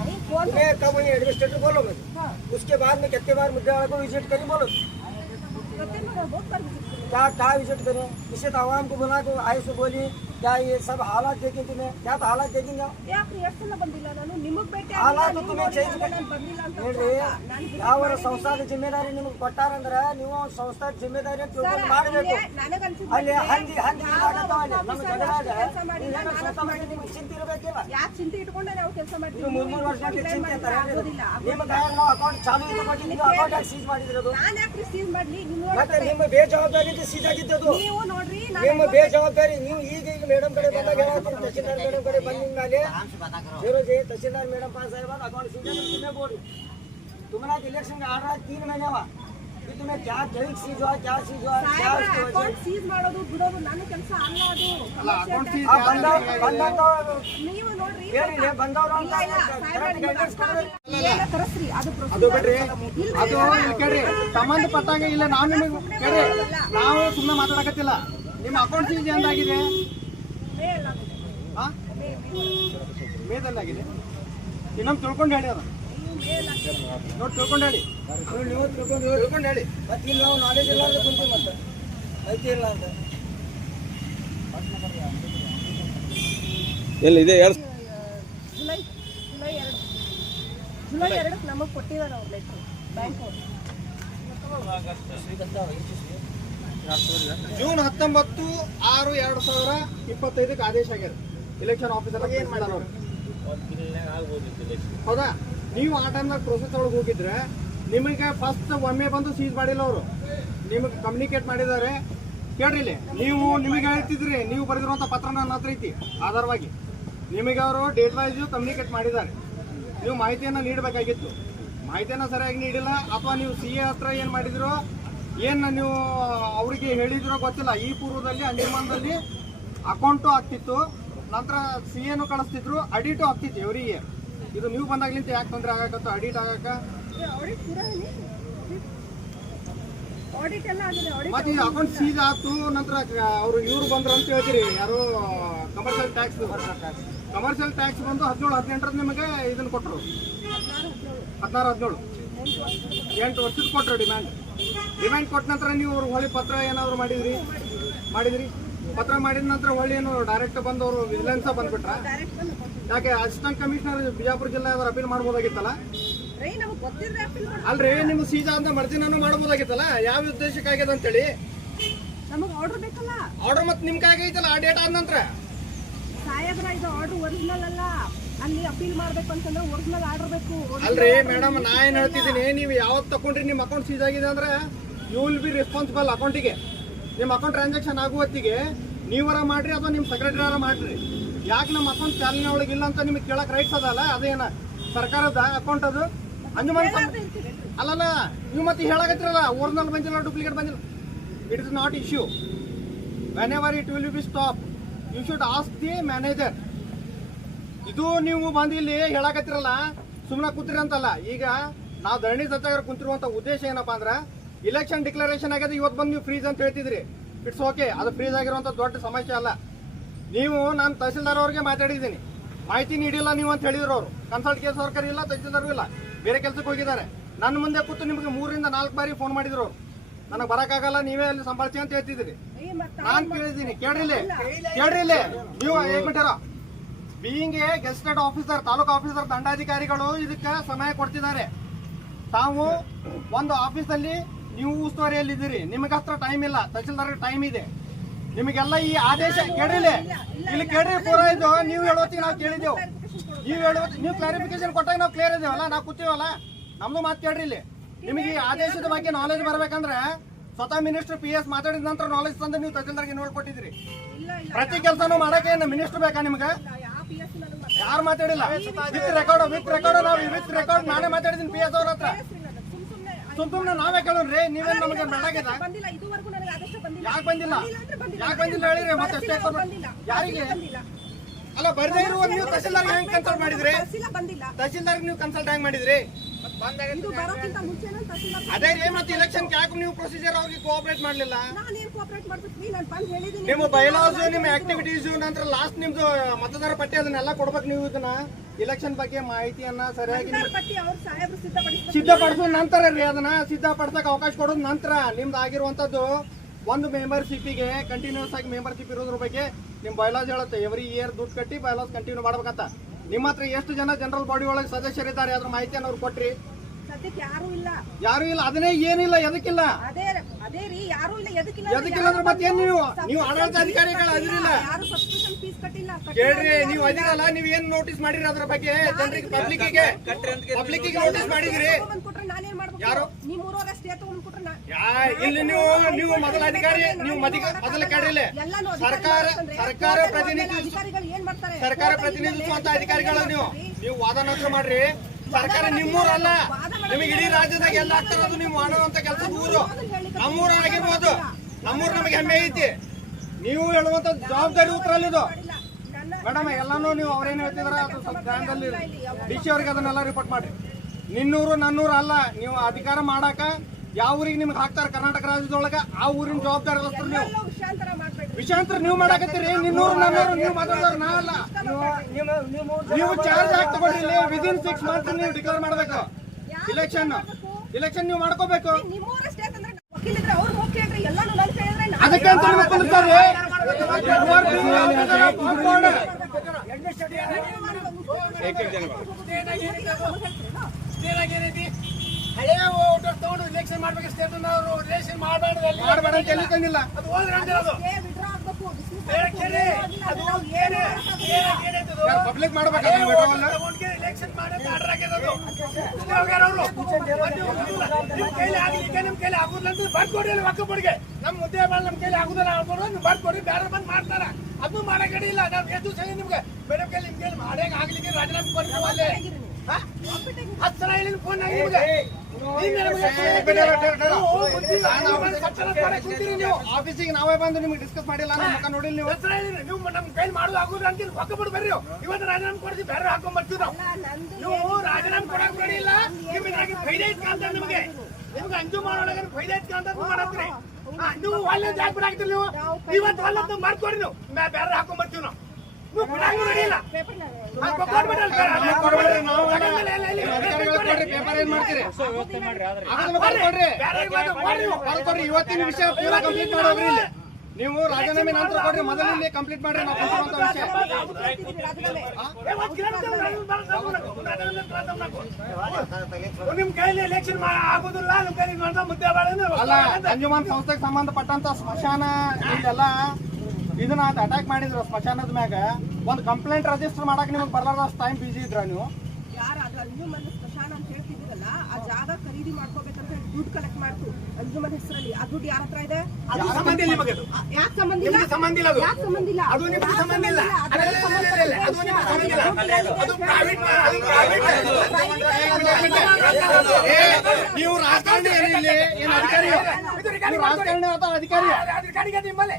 S3: मैं कब एडमिनिस्ट्रेटर बोलो मैं हाँ। उसके बाद में कितने बार मुद्रा को विज़िट करी बोलो क्या क्या विज़िट करें। इसे तो आवाम को बुला को आए से बोली क्या ये सब हालात देखें तुम्हें क्या तो हालात देखेंगे
S2: ಯಾಕ್ರಿ ಎಷ್ಟು ಸಲ ಬಂದಿಲ್ಲ ನಾನು ನಿಮಗ್ ಭೇಟಿ
S3: ಹಾಲಾತು
S2: ಆಗಿಲ್ಲ, ನೀವು
S3: ತುಂಬಾ
S2: ನೋಡಿಲ್ಲ,
S3: change
S2: ನಾನು ಬಂದಿಲ್ಲ ಅಂತ
S3: ನೋಡ್ರಿ
S2: ನಾನು visit
S3: ಯಾವ
S2: ಮಾಡಿದ್ದೀನಿ.
S3: ಸಂಸ್ಥಾದ ಜಿಮ್ಮೆದಾರಿ ನಿಮ್ಗೆ ಕೊಟ್ಟಾರಂದ್ರೆ ನೀವು ಸಂಸ್ಥಾದ ಜಿಮ್ಮೆದಾರಿ ಅಂತ
S2: ಸರ್,
S3: ತಿಳ್ಕೊಂಡು ಮಾಡಬೇಕು
S2: ಅಲ್ಲಿ ನನಗನ್ಸಿದ್ದು
S3: ಅಲ್ಲಿ
S2: ಮಟ್ಟಿಗೆ
S3: ಹಂದಿ ಹಂದಿ
S2: ಯಾವ
S3: ಆಗತ್ತಾವ ಅಲ್ಲಿ. ನಮ್ಮ
S2: officer
S3: ಜಗಳ
S2: ಅಷ್ಟು ಕೆಲಸ ಮಾಡಿಲ್ಲ,
S3: ನೀವೇನೋ
S2: ನಾನು
S3: ಕೆಲಸ ಮಾಡಿ ನಿಮ್ಗೆ ಚಿಂತೆ ಇರಬೇಕಿಲ್ಲ
S2: ಯಾಕೆ ಚಿಂತೆ ಇಟ್ಕೊಂಡೆ ನಾವು ಕೆಲಸ ಮಾಡ್ತೀವಿ
S3: ಇದು ಮೂರ್ ಮೂರು ವರ್ಷ
S2: ನೀವು
S3: ಚಿಂತೆ
S2: ಮಾಡಿದ್ರೆ
S3: ಅಂತಾರೆ
S2: ಆಗೋದಿಲ್ಲ
S3: ನಿಮ್ಮ ಕೈಯಾಗ ನಾವು ಅಕೌಂಟ್ ಚಾಲು ಇದ್ದು ಕೊಟ್ಟು ನೀವು ಅಕೌಂಟ್ ಯಾಕೆ ಸೀಸ್ ಮಾಡಿದಿರೋದು
S2: ನಾನು ಯಾಕೆ ರಿಸೀವ್ ಮಾಡ್ಲಿ ನೀವು
S3: ಮತ್ತೆ
S2: ನೋಡ್ತಾರೆ
S3: ನಿಮ್ಮ ಬೇಜವಾಬ್ದಾರಿ ಸೀಸ್ ಆಗಿದ್ದದು
S2: ನೀವು ನೋಡ್ರಿ
S3: ನಿಮ್ಮ ಬೇಜವಾಬ್ದಾರಿ ನೀವು ಈಗ ಈಗ ಮೇಡಮ್ ಕಡೆ ಬಂದಾಗ ಹೇಳತ್ತೀರಿ ತಹಸೀಲ್ದಾರ್ ಮೇಡಮ್ ಕಡೆ ಬಂದಿಂದಾಲೆ जरूर जे तहसीलदार मैडम पास आए बाद अकाउंट सीधा तो तुम्हें बोल तुम्हारा इलेक्शन का आर्डर तीन महीने हुआ कि तुम्हें क्या ड्रिंक सीज हुआ क्या सीज हुआ क्या उसकी वजह
S2: ಅಕೌಂಟ್ ಸೀಸ್ ಮಾಡೋದು ಬಿಡೋದು ನನ್ನ ಕೆಲಸ ಅಲ್ಲ ಅದು
S1: ಅಲ್ಲ ಅಕೌಂಟ್
S2: Commercial
S1: ಸೀಸ್
S3: ಆ ಬಂದವ್ರು ಬಂದಂತವ್ರು
S2: ನೀವು ನೋಡ್ರಿ
S3: ಏನಿಲ್ಲ ಬಂದವ್ರು ಅಂತ
S2: ಇಲ್ಲ, ಇಲ್ಲ, ಸಾಹೇಬ್ರೆ,
S3: correct
S2: ನಿಮ್ಗೆ
S3: guidance
S2: ಅರ್ಥ ಆಗಿಲ್ಲ. ಏನೋ ತರಸ್ರಿ, ಅದು
S1: ಅದು
S2: procedure.
S1: ಬಿಡ್ರಿ
S2: ಇಲ್ರಿ,
S1: ಅದು ಇಲ್ಲಿ ಕೇಳ್ರಿ ಸಂಬಂಧಪಟ್ಟಂಗೆ ಇಲ್ಲ ನಾವು ನಿಮಗೆ ಕೇಳಿ ನಾವು ಸುಮ್ಮನೆ ಮಾತಾಡಕತ್ತಿಲ್ಲ ನಿಮ್ಮ ಅಕೌಂಟ್ ಸೀಸ್ ಎಂದಾಗಿದೆ
S2: ಮೇ ಅಲ್ಲ ಅದು.
S1: ಹಾ
S2: ಮೇ, ಮೇ.
S1: ಮೇದಲ್ಲಾಗಿದೆ ಇನ್ನೊಮ್ಮೆ ತಿಳ್ಕೊಂಡು ಹೇಳಿ ಅದು ನೋಡಿ ತಿಳ್ಕೊಂಡು ಹೇಳಿ.
S3: ನೀವು ನೀವು ತಿಳ್ಕೊಂಡು
S1: ತಿಳ್ಕೊಂಡು ಹೇಳಿ.
S3: ಮತ್ತೆ ಇಲ್ಲಿ ನಾವು ನಾಲೆಜ್ ಇಲ್ಲ ಅಂದ್ರೆ ಕುಂತೀವಿ ಮತ್ತೆ. ಐತಿ ಇಲ್ಲ ಅಂತ.
S4: ಎಲ್ಲಿದೆ ಎರಡು
S2: ಜುಲೈ ಜುಲೈ ಎರಡು. ಜುಲೈ ಎರಡಕ್ಕೆ ನಮಗೆ ಕೊಟ್ಟಿದ್ದಾರೆ ಅವ್ರು ಲೆಟ್ರು ಬ್ಯಾಂಕ್ ಅವರು.
S1: ಜೂನ್ ಹತ್ತೊಂಬತ್ತು ಆರು ಎರಡು ಸಾವಿರ ಇಪ್ಪತ್ತೈದಕ್ಕೆ ಆದೇಶ ಆಗ್ಯದ. ಇಲೆಕ್ಷನ್ ಆಫೀಸರ್ ಏನ್ ಮಾಡ್ಯಾರ ಅವ್ರು. ಹೌದಾ? ನೀವು ಆ ಟೈಮ್ದಾಗ ಪ್ರೊಸೆಸ್ ಒಳಗೆ ಹೋಗಿದ್ರೆ ನಿಮಗೆ ಫಸ್ಟ್ ಒಮ್ಮೆ ಬಂದು ಸೀಸ್ ಮಾಡಿಲ್ಲ ಅವರು. ನಿಮಗೆ ಕಮ್ಯುನಿಕೇಟ್ ಮಾಡಿದ್ದಾರೆ. ಕೇಳ್ರಿ ಇಲ್ಲಿ. ನೀವು ನಿಮಗೆ ಹೇಳ್ತಿದ್ರಿ ನೀವು ಬರೆದಿರುವಂಥ ಪತ್ರ ನನ್ನ ಹತ್ರ ಐತಿ ಆಧಾರವಾಗಿ. ನಿಮಗೆ ಅವರು ಡೇಟ್ ವೈಸ್ ಕಮ್ಯುನಿಕೇಟ್ ಮಾಡಿದ್ದಾರೆ. ನೀವು ಮಾಹಿತಿಯನ್ನು ನೀಡಬೇಕಾಗಿತ್ತು. ಮಾಹಿತಿಯನ್ನು ಸರಿಯಾಗಿ ನೀಡಿಲ್ಲ ಅಥವಾ ನೀವು ಸಿ ಎ ಹತ್ರ ಏನು ಮಾಡಿದಿರೋ ಏನು ನೀವು ಅವರಿಗೆ ಹೇಳಿದಿರೋ ಗೊತ್ತಿಲ್ಲ. ಈ ಪೂರ್ವದಲ್ಲಿ ಅಂಜಮಾನದಲ್ಲಿ ಅಕೌಂಟು ಆಗ್ತಿತ್ತು. ನಂತರ ಸಿ ಎನು ಕಳಿಸ್ತಿದ್ರು ಅಡಿಟು ಆಗ್ತಿತ್ತು ಇವರಿಗೆ. ಇದು ನೀವು ಬಂದಾಗ್ಲಿಂತ ಯಾಕೆ ತೊಂದರೆ ಆಗಕತ್ತು ಅಡಿಟ್ ಆಗಕ್ಕ?
S2: ಆಡಿಟ್ ಪೂರ ಆಡಿಟ್ ಎಲ್ಲ ಆಗಿದೆ ಆಡಿಟ್
S1: ಮತ್ತೆ ಈ ಅಕೌಂಟ್ ಸೀಜ್ ಆಯ್ತು ನಂತರ ಅವರು ಇವ್ರು ಬಂದ್ರು ಅಂತ ಹೇಳ್ತೀರಿ. ಯಾರು ಕಮರ್ಷಿಯಲ್ ಟ್ಯಾಕ್ಸ್ ಕಮರ್ಷಿಯಲ್ ಟ್ಯಾಕ್ಸ್ ಬಂದು ಹದಿನೇಳು ಹದಿನೆಂಟರ ನಿಮಗೆ ಇದನ್ನ ಕೊಟ್ಟರು ಹದಿನಾರು ಹದಿನೇಳು. ಎಂಟು ವರ್ಷದ ಕೊಟ್ಟರು ಡಿಮ್ಯಾಂಡ್ ಡಿಮ್ಯಾಂಡ್ ಕೊಟ್ಟ ನಂತರ ನೀವು ಅವ್ರು ಹೊಳಿ ಪತ್ರ ಏನಾದ್ರು ಮಾಡಿದ್ರಿ? ಮಾಡಿದ್ರಿ? ಪತ್ರ ಮಾಡಿದ ನಂತರ ಹೊಳ್ಳಿ ಏನು ಡೈರೆಕ್ಟ್ ಬಂದು ಅವರು ವಿಜಿಲೆನ್ಸ್ ಬಂದ್ಬಿಟ್ರ? ಯಾಕೆ ಅಸಿಸ್ಟೆಂಟ್ ಕಮಿಷನರ್ ಬಿಜಾಪುರ ಜಿಲ್ಲೆ ಅವ್ರು ಅಪೀಲ್ ಮಾಡ್ಬೋದಾಗಿತ್ತಲ್ಲ? ಅಲ್ರಿ ನಿಮ್ಗೆ ಸೀಜಾ ಅಂತ ಮರ್ಜಿನೂ ಮಾಡ್ಬೋದಾಗಿತ್ತಲ್ಲ? ಯಾವ ಉದ್ದೇಶಕ್ಕಾಗ್ಯದ ಅಂತೇಳಿ?
S2: ನಮಗೆ ಆರ್ಡರ್ ಬೇಕಲ್ಲ.
S1: ಆರ್ಡರ್ ಮತ್ತೆ ನಿಮ್ ಕೈಗೆ ಐತಲ್ಲ ಆ ಡೇಟ್ ಆದ ನಂತರ?
S2: ಸಾಹೇಬ್ರ ಇದು ಆರ್ಡರ್ ಒರಿಜಿನಲ್ ಅಲ್ಲ. ಅಲ್ಲಿ ಅಪೀಲ್ ಮಾಡ್ಬೇಕು ಅಂತಂದ್ರೆ ಒರಿಜಿನಲ್ ಆರ್ಡರ್ ಬೇಕು.
S1: ಅಲ್ರಿ ಮೇಡಮ್ ನಾ ಏನ್ ಹೇಳ್ತಿದ್ದೀನಿ ನೀವು ಯಾವತ್ತು ತಕೊಂಡ್ರಿ ನಿಮ್ಮ ಅಕೌಂಟ್ ಸೀಜ್ ಆಗಿದೆ ಅಂದ್ರೆ? ಯು ವಿಲ್ ಬಿ ರೆಸ್ಪಾನ್ಸಿಬಲ್ ಅಕೌಂಟಿಗೆ. ನಿಮ್ಮ ಅಕೌಂಟ್ ಟ್ರಾನ್ಸಾಕ್ಷನ್ ಆಗುವತ್ತಿಗೆ ನೀವರ ಮಾಡ್ರಿ ಅಥವಾ ನಿಮ್ಮ ಸೆಕ್ರೆಟರಿಯಾರ ಮಾಡ್ರಿ. ಯಾಕೆ ನಮ್ಮ ಅಕೌಂಟ್ ಚಾಲನೆ ಒಳಗೆ ಇಲ್ಲ ಅಂತ ನಿಮ್ಗೆ ಕೇಳಕ್ ರೈಟ್ಸ್ ಅದಲ್ಲ? ಅದೇನ ಸರ್ಕಾರದ ಅಕೌಂಟ್ ಅದು? ಅಂಜುಮನ್ ಅಲ್ಲಲ್ಲ ನೀವು ಮತ್ತೆ ಹೇಳಕತ್ತಿರಲ್ಲ ಒರಿಜಿನಲ್ ಬಂದಿಲ್ಲ ಡೂಪ್ಲಿಕೇಟ್ ಬಂದಿಲ್ಲ. It is not issue whenever it will be stop you should ask the manager ಇದು ನೀವು ಬಂದು ಇಲ್ಲಿ ಹೇಳಾಕತ್ತಿರಲ್ಲ ಸುಮ್ಮನೆ ಕೂತಿರಿ ಅಂತಲ್ಲ. ಈಗ ನಾವು ಧರಣಿ ಸತ್ಯಾಗ್ರಹ ಕುಂತಿರುವಂಥ ಉದ್ದೇಶ ಏನಪ್ಪಾ ಅಂದ್ರೆ ಇಲೆಕ್ಷನ್ ಡಿಕ್ಲರೇಷನ್ ಆಗ್ಯದ ಇವತ್ತು ಬಂದು ನೀವು ಫ್ರೀಸ್ ಅಂತ ಹೇಳ್ತಿದ್ರಿ. ಇಟ್ಸ್ ಓಕೆ ಅದು ಫ್ರೀಸ್ ಆಗಿರುವಂತ ದೊಡ್ಡ ಸಮಸ್ಯೆ ಅಲ್ಲ. ನೀವು ನಾನು ತಹಸೀಲ್ದಾರ್ ಅವ್ರಿಗೆ ಮಾತಾಡಿದ್ದೀನಿ. ಮಾಹಿತಿ ನೀಡಿಲ್ಲ ನೀವು ಅಂತ ಹೇಳಿದ್ರು ಅವರು. ಕನ್ಸಲ್ಟ್ ಕೇಸ್ ಸರ್ಕಾರ ಇಲ್ಲ ತಹಸೀಲ್ದಾರ್ ಇಲ್ಲ. ಬೇರೆ ಕೆಲಸಕ್ಕೆ ಹೋಗಿದ್ದಾರೆ. ನನ್ನ ಮುಂದೆ ಕೂತು ನಿಮಗೆ ಮೂರರಿಂದ ನಾಲ್ಕು ಬಾರಿ ಫೋನ್ ಮಾಡಿದ್ರು ಅವರು. ನನಗೆ ಬರಕ್ಕಾಗಲ್ಲ ನೀವೇ ಅಲ್ಲಿ ಸಂಭಾಳಿಸಿ ಅಂತ ಹೇಳ್ತಿದ್ರಿ ನಾನ್ ಕೇಳಿದ್ದೀನಿ ಕೇಳ್ರಿಲೆ? ಕೇಳ್ರಿಲೆ? ನೀವು minute being a gazetted officer taluk officer ದಂಡಾಧಿಕಾರಿಗಳು ಇದಕ್ಕೆ ಸಮಯ ಕೊಡ್ತಿದ್ದಾರೆ. ತಾವು ಒಂದು ಆಫೀಸಲ್ಲಿ ನೀವು ಉಸ್ತುವಾರಿಯಲ್ಲಿದ್ದೀರಿ. ನಿಮಗೆ ಹತ್ರ ಟೈಮ್ ಇಲ್ಲ. ತಹಸೀಲ್ದಾರ್ ಟೈಮ್ ಇದೆ. ನಿಮಗೆಲ್ಲ ಈ ಆದೇಶ ಕೇಳಿಲ್ಲ. ಇಲ್ಲಿ ಕೇಳ್ರಿ ಪೂರ ಇದು. ನೀವು ಹೇಳೋತ್ತಿಗೆ ನಾವು ಕೇಳಿದೆವು ನೀವು ಹೇಳುವ ನೀವು ಕ್ಲಾರಿಫಿಕೇಶನ್ ಕೊಟ್ಟಾಗ ನಾವು ಕ್ಲಿಯರ್ ಇದೇವಲ್ಲ ನಾವು ಕೂತೀವಲ್ಲ? ನಮ್ದು ಮಾತು ಕೇಳ್ರಿ ಇಲ್ಲಿ. ನಿಮಗೆ ಈ ಆದೇಶದ ಬಗ್ಗೆ ನಾಲೆಜ್ ಬರಬೇಕಂದ್ರೆ ಸ್ವತಃ ಮಿನಿಸ್ಟರ್ ಪಿ ಎಸ್ ಮಾತಾಡಿದ ನಂತರ ನಾಲೆಜ್ ತಂದು ನೀವು ತಹಸೀಲ್ದಾರ್ಗೆ ಇನ್ವಾಲ್ವ್ ಕೊಟ್ಟಿದ್ರಿ ಪ್ರತಿ ಕೆಲಸನೂ ಮಾಡಕ್ಕೆ ಮಿನಿಸ್ಟರ್ ಬೇಕಾ ನಿಮ್ಗೆ? ಯಾರು ಮಾತಾಡಿಲ್ಲ? ವಿತ್ ರೆಕಾರ್ಡ್ ವಿತ್ ರೆಕಾರ್ಡ್ ನಾವು ವಿತ್ ರೆಕಾರ್ಡ್ ನಾನೇ ಮಾತಾಡಿದ್ದೀನಿ ಪಿ ಎಸ್ ಅವ್ರ ಹತ್ರ.
S2: ಸುಮ್ ಸುಮ್ನೆ
S1: ಕೇಳೋಣ ಸುಮ್ನೆ ನಾವೇ ಕೇಳೋಣ್ರಿ ನೀವೇ ನಮಗೆ ಬೆಳಗಿದೆ
S2: ಬಂದಿಲ್ಲ. ಇದುವರೆಗೂ ನನಗೆ ಆದೇಶ ಬಂದಿಲ್ಲ.
S1: ಯಾಕೆ ಬಂದಿಲ್ಲ. ಯಾಕೆ ಬಂದಿಲ್ಲ ಹೇಳಿರಿ ಮತ್ತೆ
S2: ಬಂದಿಲ್ಲ.
S1: ಯಾರಿಗೆ. ಅಲ್ಲ ಬರ್ದೇ ಇರುವ ನೀವು ತಹಸೀಲ್ದಾರ್ ಹೆಂಗ್ ಕನ್ಸಲ್ಟ್ ಮಾಡಿದ್ರಿ? ತಹಸೀಲ್ದಾರ್ ನೀವು ಕನ್ಸಲ್ಟ್ ಹೆಂಗ್ ಮಾಡಿದ್ರಿ? ಅದೇ ರೀ ಮತ್ತೆ ಇಲೆಕ್ಷನ್ ಯಾಕೆ ನೀವು ಪ್ರೊಸೀಜರ್ ಅವ್ರಿಗೆ ಕೋಆಪರೇಟ್ ಮಾಡಲಿಲ್ಲ. ನಿಮ್ಮ ನಿಮ್ಮ ಆಕ್ಟಿವಿಟೀಸ್ ನಂತರ ಲಾಸ್ಟ್ ನಿಮ್ದು ಮತದಾರ ಪಟ್ಟಿ ಅದನ್ನೆಲ್ಲ ಕೊಡ್ಬೇಕು ನೀವು ಇದನ್ನ. ಇಲೆಕ್ಷನ್ ಬಗ್ಗೆ ಮಾಹಿತಿಯನ್ನ ಸರಿಯಾಗಿ
S2: ಮತದಾರ ಪಟ್ಟಿ ಅವ್ರು ಸಾಹೇಬ್ರು ಸಿದ್ಧಪಡಿಸ್ತಾರೆ
S1: ಸಿದ್ಧಪಡಿಸೋ ನಂತರ ರೀ ಅದನ್ನ ಸಿದ್ಧಪಡಿಸಕ್ ಅವಕಾಶ ಕೊಡೋದ್ ನಂತರ ನಿಮ್ದು ಆಗಿರುವಂತದ್ದು ಒಂದು ಮೆಂಬರ್ಶಿಪ್ಪಿಗೆ ಕಂಟಿನ್ಯೂಸ್ ಆಗಿ ಮೆಂಬರ್ಶಿಪ್ ಇರೋದ್ರ ಬಗ್ಗೆ ನಿಮ್ ಬಯಲಾಸ್ ಹೇಳುತ್ತೆ. ಎವ್ರಿ ಇಯರ್ ದುಡ್ಡು ಕಟ್ಟಿ ಬಯಲಾಸ್ ಕಂಟಿನ್ಯೂ ಮಾಡ್ಬೇಕಂತ. ನಿಮ್ಮ ಹತ್ರ ಎಷ್ಟು ಜನ ಜನರಲ್ ಬಾಡಿ ಒಳಗೆ ಸದಸ್ಯರಿದ್ದಾರೆ ಅದ್ರ ಮಾಹಿತಿಯನ್ನು ಅವ್ರು ಕೊಟ್ರಿ.
S2: ಸದ್ಯಕ್ಕೆ ಯಾರು ಇಲ್ಲ.
S1: ಯಾರು ಇಲ್ಲ ಅದನ್ನೇ ಏನಿಲ್ಲ ಎದಕ್ಕಿಲ್ಲ?
S2: ಅದೇ ಅದೇ ರೀ ಯಾರು ಇಲ್ಲ ಎದಕ್ಕಿಲ್ಲ
S1: ಎದಕ್ಕಿಲ್ಲ ಅಂದ್ರೆ ಮತ್ತೇನ್ ನೀವು? ನೀವು ಆಡಳಿತಾಧಿಕಾರಿಗಳು ಅದಿರಲಿಲ್ಲ
S2: ಯಾರು ಸಬ್ಸ್ಕ್ರಿಪ್ಷನ್ ಫೀಸ್ ಕಟ್ಟಿಲ್ಲ
S1: ಕೇಳ್ರಿ ನೀವು ಅದಿರಲ್ಲ ನೀವ್ ಏನ್ ನೋಟಿಸ್ ಮಾಡಿರಿ ಅದ್ರ ಬಗ್ಗೆ? ಜನರಿಗೆ ಪಬ್ಲಿಕ್ ಪಬ್ಲಿಕ್ ನೋಟಿಸ್ ಮಾಡಿದ್ರಿ.
S2: ಕೊಟ್ರೆ ನಾನೇನ್ ಮಾಡ್ಬೇಕು?
S1: ಯಾರು?
S2: ಸ್ಟೇ ತಗೊಂಡ್ ಕೊಟ್ರೆ
S1: ಇಲ್ಲಿ ನೀವು ನೀವು ಮೊದಲ ಅಧಿಕಾರಿ ನೀವು ಮೊದಲ ಕೇಳಿಲ್ಲ ಸರ್ಕಾರ
S2: ಅಧಿಕಾರಿಗಳು
S1: ಸರ್ಕಾರ ಪ್ರತಿನಿಧಿ
S2: ಅಧಿಕಾರಿಗಳು ಏನ್ ಮಾಡ್ತಾರೆ?
S1: ಸರ್ಕಾರ ಪ್ರತಿನಿಧಿಸುವಂತ ಅಧಿಕಾರಿಗಳು ನೀವು ನೀವು ವಾದ ನಂತರ ಮಾಡ್ರಿ. ಸರ್ಕಾರ ನಿಮ್ಮೂರಲ್ಲ. ನಿಮಗೆ ಇಡೀ ರಾಜ್ಯದಾಗ ಎಲ್ಲ ಆಗ್ತಾರ ನೀವು ಮಾಡುವಂತ ಕೆಲಸ ಊರು ನಮ್ಮೂರ ಆಗಿರ್ಬೋದು. ನಮ್ಮೂರು ನಮಗೆ ಹೆಮ್ಮೆ ಐತಿ. ನೀವು ಹೇಳುವಂತ ಜವಾಬ್ದಾರಿ ಉತ್ತರ ಅಲ್ಲಿದು ಮೇಡಮ್, ಎಲ್ಲಾನು ನೀವು ಅವ್ರೇನು ಹೇಳ್ತಿದಾರ, ಅದು ಸ್ವಲ್ಪ ಡಿ ಸಿ ಅವ್ರಿಗೆ ಅದನ್ನೆಲ್ಲ ರಿಪೋರ್ಟ್ ಮಾಡಿ ನಿನ್ನೂರು, ನನ್ನೂರು ಅಲ್ಲ, ನೀವು ಅಧಿಕಾರ ಮಾಡಾಕ ಯಾವ ಊರಿಗೆ ನಿಮ್ಗೆ ಹಾಕ್ತಾರೆ, ಕರ್ನಾಟಕ ರಾಜ್ಯದೊಳಗ, ಆ ಊರಿನ ಜವಾಬ್ದಾರಿ ನೀವು ವಿಷಾಂತರ ನೀವು ಮಾಡಾಕತ್ತೀರಿ. ನಿನ್ನೂರು ನನ್ನೂರು ನೀವು ಮಾತಾಡೋರು ನಾ ಅಲ್ಲ
S3: ನೀವು
S1: ಚಾರ್ಜ್ ಆಗಿ ತಗೊಂಡಿಲ್ಲ ವಿದಿನ್ ಸಿಕ್ಸ್ ಮಂತ್ ನೀವು ಡಿಕ್ಲೇರ್ ಮಾಡಬೇಕು. ಇಲೆಕ್ಷನ್ ಇಲೆಕ್ಷನ್ ನೀವು ಮಾಡ್ಕೋಬೇಕು. ಅದಕ್ಕೆ ಅಂತ.
S4: ಹಳೆ ವೋಟರ್ ತಗೊಂಡು ಇಲೆಕ್ಷನ್ ಮಾಡ್ಬೇಕು ಸ್ಟೇಟ್ ಅವರು ರಿಲೇಷನ್ ಮಾಡಬೇಡ
S1: ಮಾಡ್ಬೇಡ ಅಂತ ತಂದಿಲ್ಲ
S4: ಅದು ಹೋದ್ರೆ ಬೇರೆ
S1: ಪಬ್ಲಿಕ್ ಮಾಡ್ಬೇಕು
S4: ಹಳೆ
S1: ಅದನ್ನ
S4: ವೋಟರ್
S1: ಬಿಡೋವಲ್ಲ.
S4: ತಗೊಂಡ್ಗೆ ಇಲೆಕ್ಷನ್ ಮಾಡಿ ಆರ್ಡರ್ ಆಗಿರೋದು ಇಲ್ಲೇ ಹೋಗ್ಯಾರ ಅವ್ರು. ಮತ್ತೆ ಹೋಗಿಲ್ಲ. ನಿಮ್ ಕೈಲಿ ಆಗ್ಲಿಕ್ಕೆ ನಿಮ್ ಕೈಲಿ ಆಗುದಿಲ್ಲ ಅಂತ ಬರ್ಕೊಡಿ ನಮ್ ಮುದ್ದೆ ಮಾಡಿ ನಮ್ ಕೈಲಿ ಆಗುದಿಲ್ಲ ಆಗ್ಬೋದು ನೀವು ಬರ್ಕೊಡಿ ಬೇರೆ ಬಂದ್ ಮಾಡ್ತಾರ ಅದನ್ನು ಮಾಡಕ್ ಇಲ್ಲ ನಾವ್ ಎಷ್ಟು ಸರಿ ನಿಮ್ಗೆ ಮೇಡಮ್ ಕೈಲಿ ನಿಮ್ ಕೈಲಿ ಮಾಡಕ್ ಆಗ್ಲಿಕ್ಕೆ ರಾಜೀನಾಮೆ ಹಾ? ಹತ್ತು ಸಲ ಹೇಳಿ ಫೋನ್ ಆಗಿ ನಿಮ್ಗೆ
S1: ಆಫೀಸಿಗೆ ನಾವೇ ಬಂದು ನಿಮ್ಗೆ ಡಿಸ್ಕಸ್ ಮಾಡಿಲ್ಲ ನಮ್ಮ ಮುಖ ನೋಡಿಲ್ಲ ನೀವು?
S4: ನೀವು ನಮ್ ಕೈಲಿ ಮಾಡೋದು ಆಗುದಿಲ್ಲ ಅಂತ ಒಕ್ಕ ಬಿಡು ಬರ್ರಿ ಇವತ್ತು ರಾಜೀನಾಮೆ ಕೊಡ್ತೀವಿ ಬೇರೆ ಹಾಕೊಂಡ್ ಬರ್ತೀವಿ ನಾವು
S2: ನಂದು
S4: ನೀವು ರಾಜೀನಾಮೆ ಕೊಡಕ್ ಬೇಡಿಲ್ಲ ನಿಮಗೆ ಫೈದೆ ಐತ್ ಅಂತ ನಿಮಗೆ. ನಿಮ್ಗೆ ಅಂಜು ಮಾಡೋಣ ಫೈದೆ ಐತಿ ಅಂತ ಮಾಡತ್ರಿ. ನೀವು ಒಳ್ಳೆ ಜಾಗ ಬಿಡಾಕ್ತಿರಿ ನೀವು? ಇವತ್ತು ಒಳ್ಳೆ ಮಾಡ್ಕೊಡ್ರಿ ನೀವು. ಬೇರೆ ಹಾಕೊಂಡ್ ಬರ್ತೀವಿ ನಾವು.
S1: ಪೇಪರ್ ಏನ್ ಮಾಡ್ತೀರಿ ಇವತ್ತಿನ ವಿಷಯ ಪೂರ ಕಂಪ್ಲೀಟ್ ಮಾಡೋದ್ರಿ ಇಲ್ಲಿ ನೀವು ರಾಜೀನಾಮೆ ನಂತರ ಕೊಡ್ರಿ ಮೊದಲಿಂದ ಕಂಪ್ಲೀಟ್ ಮಾಡ್ರಿ ನಾವು ಕೊಟ್ಟಿರುವಂತ ವಿಷಯ
S4: ನಿಮ್ ಕೈಲಿ ಎಲೆಕ್ಷನ್ ಆಗುದಿಲ್ಲ ನಿಮ್ ಕೈಲಿ ಮುದ್ದೆ
S1: ಅಲ್ಲ ಅಂಜುಮಾನ್ ಸಂಸ್ಥೆಗೆ ಸಂಬಂಧಪಟ್ಟಂತ ಸ್ಮಶಾನ ಇಲ್ಲೆಲ್ಲ ಇದನ್ನ ಅಟ್ಯಾಕ್ ಮಾಡಿದ್ರು ಸ್ಮಶಾನದ ಮ್ಯಾಗ. ಒಂದು ಕಂಪ್ಲೇಂಟ್ ರಿಜಿಸ್ಟರ್ ಮಾಡಕ್ ನಿಮಗೆ ಬರ್ಲಾರ್ದಷ್ಟು ಟೈಮ್ ಬಿಜಿ ಇದ್ರ ನೀವು.
S2: ಯಾರು ಅದು ಅಂಜುಮನ್ ಸ್ಮಶಾನ ಅಂತ ಹೇಳ್ತಿದ್ದೀರಲ್ಲ ಆ ಜಾಗ ಖರೀದಿ ಮಾಡ್ಕೋಬೇಕಂತ ದುಡ್ಡು ಕಲೆಕ್ಟ್ ಮಾಡ್ತು ಅಂಜುಮನ್ ಹೆಸರಲ್ಲಿ. ಆ ದುಡ್ಡು ಯಾರ ಹತ್ರ ಇದೆ?
S4: ಅದು ಸಂಬಂಧ ಇಲ್ಲ ಅದು.
S2: ಆ, ಸಂಬಂಧ ಇಲ್ಲ?
S4: ಸಂಬಂಧ ಇಲ್ಲ ಅದು.
S2: ಯಾಕ್ ಸಂಬಂಧ ಇಲ್ಲ?
S4: ಅದು ನಿಮ್ಗೆ ಸಂಬಂಧ ಇಲ್ಲ. ಅದು
S2: ಸಂಬಂಧ
S4: ಇಲ್ಲ, ಅದು ನಿಮ್ಗೆ ಸಂಬಂಧ ಇಲ್ಲ. ಅದು ಪ್ರೈವೇಟ್ ಅದು private.
S1: ಏ, ನೀವು ರಾಜಕಾರಣಿ ಇಲ್ಲಿ ಏನು ಅಧಿಕಾರಿ
S4: ಇದು
S1: ಅಧಿಕಾರಿ
S4: ಅದ್ರ ಕಡೆಗೆ ನಿಮ್ಮಲ್ಲೇ.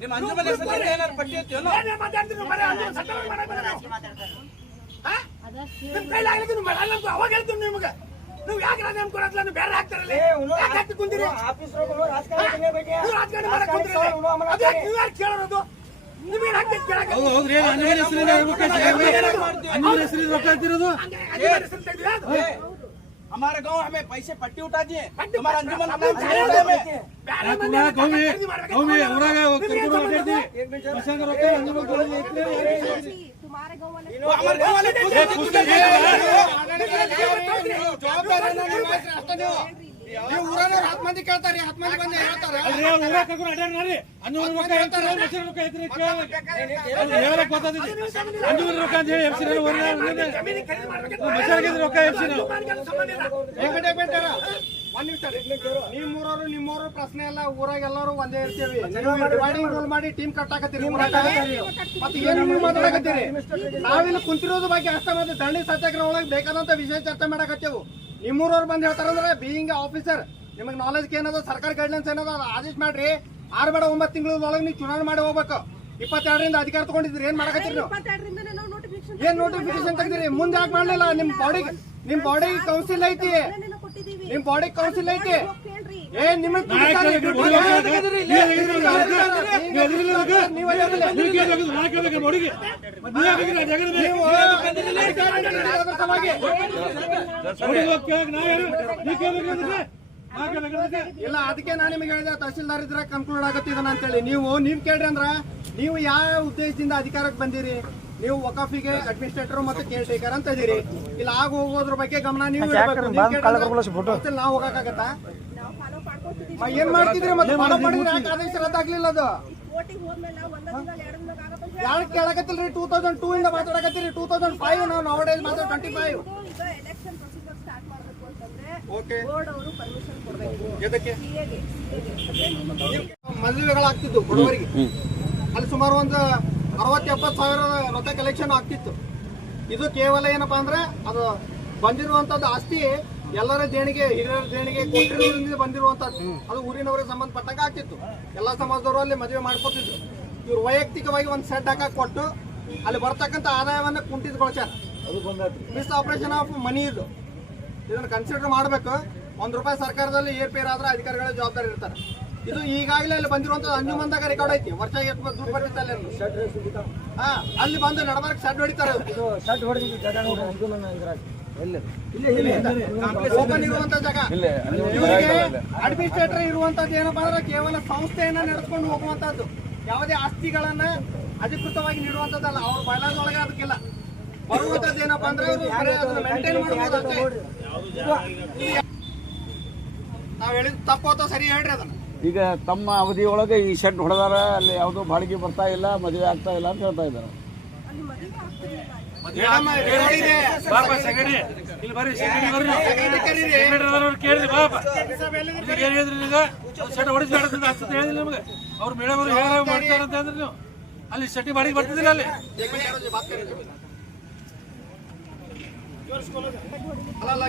S5: ನಿಮ್ಮ ಅಂಜು ಮನೆ ಏನಾದ್ರು ಪಟ್ಟಿ
S4: ಇರ್ತೀವಲ್ಲ ನಿಮ್ ಕೈಲಾಗಲಿಕ್ಕೆ ಮಾಡಲ್ಲ ಅವಾಗ ಹೇಳ್ತೀನಿ ನಿಮ್ಗೆ ನೀವು ಯಾಕೆ ರಾಜೀನಾಮೆ ಕೊಡಕ್ಲ ನೀವು ಬೇರೆ ಹಾಕ್ತಾರಲ್ಲ
S3: ए, उन्होंने
S4: ಯಾಕೆ ಹಾಕ್ತಿ ಕುಂತೀರಿ
S3: ऑफिस लोग उन्होंने राजकारण करने बैठे हैं
S4: ನೀವು ರಾಜಕಾರಣ ಮಾಡಕ್
S3: राजकारण
S4: ಕುಂತೀರಲ್ಲ?
S3: सवाल उन्होंने हमारा
S4: ಅದ್ಯಾಕೆ ನೀವು ಯಾಕೆ ಕೇಳೋದು ನಿಮಗೆ ಹಾಕಿ ಕೇಳಕ್ಕೆ
S5: ಹೌದ್ರಿ ಅಂಜುಮನ್ ಹೆಸರಲ್ಲಿ ಅಂಜುಮನ್ ಹೆಸರಲ್ಲಿ ರೊಕ್ಕ ಹಾಕ್ತಿರೋದು हमारे गांव हमें पैसे पट्टी उठा दिए हमारा अंजुमन अपना चला हमें
S2: तुम्हारे गाँव वाले
S5: वो हमारे गांव वाले खुद से खुद से
S1: ಜವಾಬ್ದಾರಿನ ನಿರ್ವಹಿಸ್ರಿ ಅಷ್ಟೇ ನೀವು ನೀವು ಊರನ್ನವ್ರು ಹತ್ತು ಮಂದಿ ಕೇಳ್ತಾರೆ ಹತ್ತು ಮಂದಿ ಬಂದು ಹೇಳ್ತಾರೆ
S5: ಅಂಜುಮನ್ ರೊಕ್ಕ ಹೇಳ್ತಾರೆ ಮನುಷ್ಯರ ರೊಕ್ಕ ಐತ್ರಿ ಹೇಳಕ್ ಗೊತ್ತಾದಿದೆ ಅಂಜುಮನ್ ರೊಕ್ಕ ಅಂತ ಹೇಳಿ ಎಫ್ಸಿ ಮನುಷ್ಯರಿಗೆ ರೊಕ್ಕ ಎಫ್ಸಿ ನಾವು
S1: ನಿಮ್ಮೂರವ್ರು ನಿಮ್ಮೂರು ಪ್ರಶ್ನೆ ಎಲ್ಲ ಊರಾಗ ಎಲ್ಲರೂ ಒಂದೇ ಇರ್ತೀವಿ. ಡಿವೈಡಿಂಗ್ ರೂಲ್ ಮಾಡಿ ಟೀಮ್ ಕಟ್ಟಾಕತ್ತೀರಿ ಮತ್ತೆ ಏನು ನೀವು ಮಾತಾಡಕತ್ತೀರಿ ನಾವಿಲ್ಲಿ ಕುಂತಿರೋದು ಬಗ್ಗೆ ಅಷ್ಟ ಮತ್ತೆ ದಂಡಿ ಸತ್ಯಾಗ್ರಹ ಒಳಗೆ ಬೇಕಾದಂತ ವಿಷಯ ಚರ್ಚೆ ಮಾಡಕತ್ತೇವು ನಿಮ್ಮೂರವ್ರು ಬಂದು ಹೇಳ್ತಾರಂದ್ರೆ ಬೀಯಿಂಗ್ ಆಫೀಸರ್ ನಿಮಗೆ ನಾಲೆಜ್ ಏನದ ಸರ್ಕಾರ ಗೈಡ್ಲೈನ್ಸ್ ಏನದ ಆದೇಶ ಮಾಡ್ರಿ. ಆರು ಬೇಡ ಒಂಬತ್ತು ತಿಂಗಳೊಳಗೆ ನೀವು ಚುನಾವಣೆ ಮಾಡಿ ಹೋಗ್ಬೇಕು. ಇಪ್ಪತ್ತೆರಡರಿಂದ ಅಧಿಕಾರ ತಗೊಂಡಿದ್ರಿ ಏನ್ ಮಾಡಕತ್ತೀರಿ ನೀವು? ಏನ್ ನೋಟಿಫಿಕೇಶನ್ ತೆಗ್ದಿರಿ? ಮುಂದೆ ಯಾಕೆ ಮಾಡ್ಲಿಲ್ಲ? ನಿಮ್ ಬಾಡಿ ನಿಮ್ ಬಾಡಿ ಕೌನ್ಸಿಲ್ ಐತಿ. ನಿಮ್ ಬಾಡಿ ಕೌನ್ಸಿಲ್ ಐತಿ. ಏ ನಿಮಗೆ ಇಲ್ಲ? ಅದಕ್ಕೆ ನಾನು ನಿಮಗೆ ಹೇಳಿದೆ ತಹಸೀಲ್ದಾರ್ ಇದ್ರೆ ಕನ್ಕ್ಲೂಡ್ ಆಗತ್ತಿದ್ದಾನ ಅಂತೇಳಿ. ನೀವು ನೀವ್ ಕೇಳ್ರಿ ಅಂದ್ರ ನೀವು ಯಾವ ಉದ್ದೇಶದಿಂದ ಅಧಿಕಾರಕ್ಕೆ ಬಂದಿರಿ? ನೀವು ವಕಾಫಿಗೆ ಅಡ್ಮಿನಿಸ್ಟ್ರೇಟರ್ ಮತ್ತು ಕೇರ್ ಟೇಕರ್ ಅಂತ ಇದೀರಿ ಇಲ್ಲ ಆಗ ಹೋಗೋದ್ರ ಬಗ್ಗೆ ಗಮನ ನೀವು ಇಡಬೇಕು. ನೀವ್ ಹೋಗಕ್ಕಾಗತ್ತಾ? ಏನ್ ಮಾಡ್ತಿದ್ರಿ ಮತ್ತೆ? ಫಾಲೋ ಮಾಡಿದ್ರೆ ಯಾಕೆ ಆದೇಶ ರದ್ದಾಗ್ಲಿಲ್ಲ ಅದು?
S2: ಕೋರ್ಟಿಗೆ ಹೋದ್ಮೇಲೆ ನಾವು ಒಂದ ದಿನ ಎರಡು ದಿನ ಆಗತ್ತೆ ಅಂತ
S1: ಯಾರು ಕೇಳಕತ್ತಿಲ್ರಿ? ಟೂ ತೌಸಂಡ್ ಟೂ ಇಂದ ಮಾತಾಡಕತ್ತೀರಿ. ಟೂ ತೌಸಂಡ್ ಫೈವ್ ನಾವು ನಾವು ಮಾತ್ರ ಟ್ವೆಂಟಿ ಫೈವ್ ಮದುವೆಗಳಾಗ್ತಿದ್ದು ಬಡವರಿಗೆ. ಅಲ್ಲಿ ಸುಮಾರು ಒಂದು ಅರವತ್ತು ಎಪ್ಪತ್ತು ಸಾವಿರ ರೊಕ್ಕ ಕಲೆಕ್ಷನ್ ಆಗ್ತಿತ್ತು. ಇದು ಕೇವಲ ಏನಪ್ಪಾ ಅಂದ್ರೆ ಅದು ಬಂದಿರುವಂತದ್ದು ಆಸ್ತಿ ಎಲ್ಲರ ದೇಣಿಗೆ ಹಿರಿಯರ ದೇಣಿಗೆ ಕೊಟ್ಟಿರೋದ್ರಿಂದ ಬಂದಿರುವಂತದ್ದು. ಅದು ಊರಿನವರಿಗೆ ಸಂಬಂಧಪಟ್ಟಾಗ ಆಗ್ತಿತ್ತು. ಎಲ್ಲಾ ಸಮಾಜದವರು ಅಲ್ಲಿ ಮದುವೆ ಮಾಡ್ಕೊತಿದ್ರು. ಇವ್ರು ವೈಯಕ್ತಿಕವಾಗಿ ಒಂದು ಸೆಟ್ ಹಾಕಕ್ ಕೊಟ್ಟು ಅಲ್ಲಿ ಬರ್ತಕ್ಕಂಥ ಆದಾಯವನ್ನ ಕುಂಠಿತಗೊಳಿಸ್ಯಾರ. ಮಿಸ್ ಆಪರೇಷನ್ ಆಫ್ ಮನಿ ಇದು. ಇದನ್ನು ಕನ್ಸಿಡರ್ ಮಾಡಬೇಕು. ಒಂದು ರೂಪಾಯಿ ಸರ್ಕಾರದಲ್ಲಿ ಏರ್ಪೇರ್ ಆದ್ರೆ ಅಧಿಕಾರಿಗಳ ಜವಾಬ್ದಾರಿ ಇರ್ತಾರೆ. ಇದು ಈಗಾಗಲೇ ಅಲ್ಲಿ ಬಂದಿರುವಂತದ್ದು ಅಂಜುಮಂದಾಗ ರೆಕಾರ್ಡ್ ಐತಿ. ವರ್ಷ ಎಷ್ಟು ದುಡ್ಡು ಬರುತ್ತೆ ಅಲ್ಲಿ. ಹಾ ಅಲ್ಲಿ ಬಂದು ನಡಬಾರಕ್ ಶೆಡ್ ಹೊಡಿತಾರೆ
S3: ಶೆಡ್ ಹೊಡೆದಿದ್ದು ಜಾಗ.
S1: ಓಪನ್ ಇರುವಂತ ಇವರಿಗೆ ಅಡ್ಮಿನಿಸ್ಟ್ರೇಟರ್ ಇರುವಂತದ್ದು ಏನಪ್ಪಾ ಅಂದ್ರೆ ಕೇವಲ ಸಂಸ್ಥೆಯನ್ನ ನಡೆಸ್ಕೊಂಡು ಹೋಗುವಂತದ್ದು ಯಾವುದೇ ಆಸ್ತಿಗಳನ್ನ ಅಧಿಕೃತವಾಗಿ ನೀಡುವಂತದ್ದಲ್ಲ ಅವ್ರ ಬಯಲಾದೊಳಗೆ ಅದಕ್ಕಿಲ್ಲ. ಬರುವಂತದ್ದು ಏನಪ್ಪಾ ಅಂದ್ರೆ ಅವ್ರು ಬರೀ ಅದನ್ನ ಮೇಂಟೈನ್ ಮಾಡಬಹುದು ನಾವ್ ಹೇಳಿದ್ ತಪ್ಪೋತ ಸರಿ ಹೇಳ್ರಿ ಅದನ್ನ.
S6: ಈಗ ತಮ್ಮ ಅವಧಿಯೊಳಗೆ ಈ ಶೆಡ್ ಹೊಡೆದಾರ ಅಲ್ಲಿ ಯಾವುದೋ ಬಾಡಿಗೆ ಬರ್ತಾ ಇಲ್ಲ ಮದುವೆ ಆಗ್ತಾ ಇಲ್ಲ ಅಂತ ಹೇಳ್ತಾ ಇದ್ದಾರೆ.
S5: ಅವ್ರು ಮೇಡಮ್ ಅವ್ರು ಮಾಡ್ತಾರೆ ಮಾಡ್ತಾರ ಅಂತ ಅಂದ್ರಿ ನೀವು. ಅಲ್ಲಿ ಸೆಟ್ಟಿ ಬಾಡಿಗೆ ಬರ್ತಿದ್ದಿಲ್ಲ ಅಲ್ಲಿ.